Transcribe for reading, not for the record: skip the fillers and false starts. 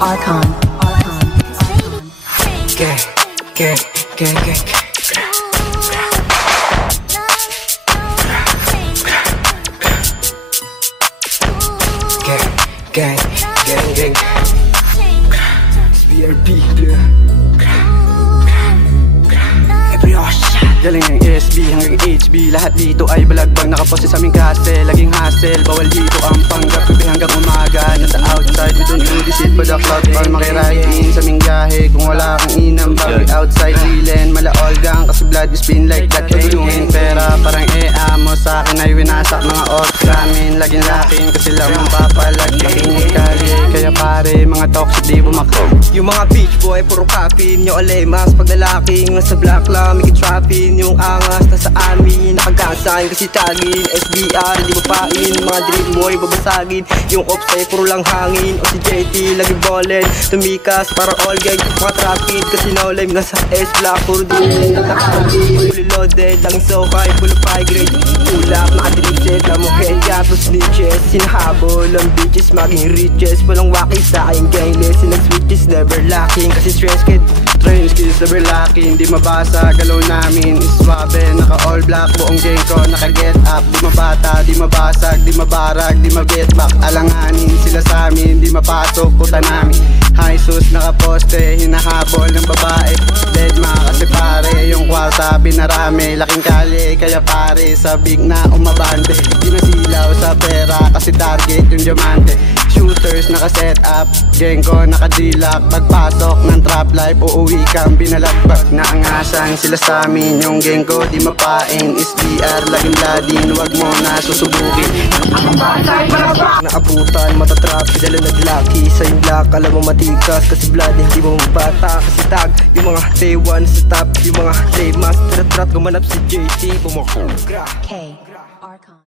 Archon. Gang. BRB. Galing ng SB hanggang HB, lahat dito ay balagbag. Nakapose sa aming castle, laging hassle. Bawal dito ang panggap, gabi hanggang umaga. Nasa outside, we don't do this shit for the cloud. Bawal makiride in sa aming gahe, kung wala kang inam bag. Outside, reelen, mala all gang, kasi blood is been like that. Kagulungin pera, parang amo sa akin ay winasak. Mga odds ramin, laging lakin, kasi lang mong papalag. Laking kali, kaya pare, mga toxic di bumakbo. Yung mga beach boy, puro kapin, yung alemas, pag nalaking nasa black lang, may kitrapin. Yung angas na sa amin, nakagasan kasi tagin. SBR, di mapain, mga dream boy babasagin. Yung ops ay puro lang hangin. O si JT, lagi ballin, tumikas para all gang. Mga trapid, kasi now live nasa S-Block. Puro din, nakakabin, fully loaded, lang so high, full of high grade. Ulap, nakadilipset, amo headya, to snitches. Sinahabol ang bitches, maging riches. Walang waki sa aking gangless, sinag-switches, never lacking. Kasi stress kid, train skills never lacking, di mabasa, galaw namin iswabe, naka all black, buong gang ko naka get up. Di mabata, di mabasag, di mabarag, di ma-get back. Alanganin sila sa amin, di mapasok kuta namin. High sus nakaposte, hinahabol ng babae. Dead ma kasi pare, yung kwarta binarami. Laking kali, kaya pare, sa big na umabante. Di nasilaw sa pera, kasi target yung diamante. Shooters naka-set up, gang ko naka-dilak. Pagpasok ng trap life, uuwi kang binalagbag. Naangasan sila sa amin, yung gang ko di mapain. SBR, laging ladin, wag mo na susubukin. naabutan, matatrap, dala naglaki. Sa yung black, alam mo matikas, kasi blood, hindi mo mabata. Kasi tag, yung mga day one sa top, yung mga day master. Gumanap si JT, pumakura. K. Archon.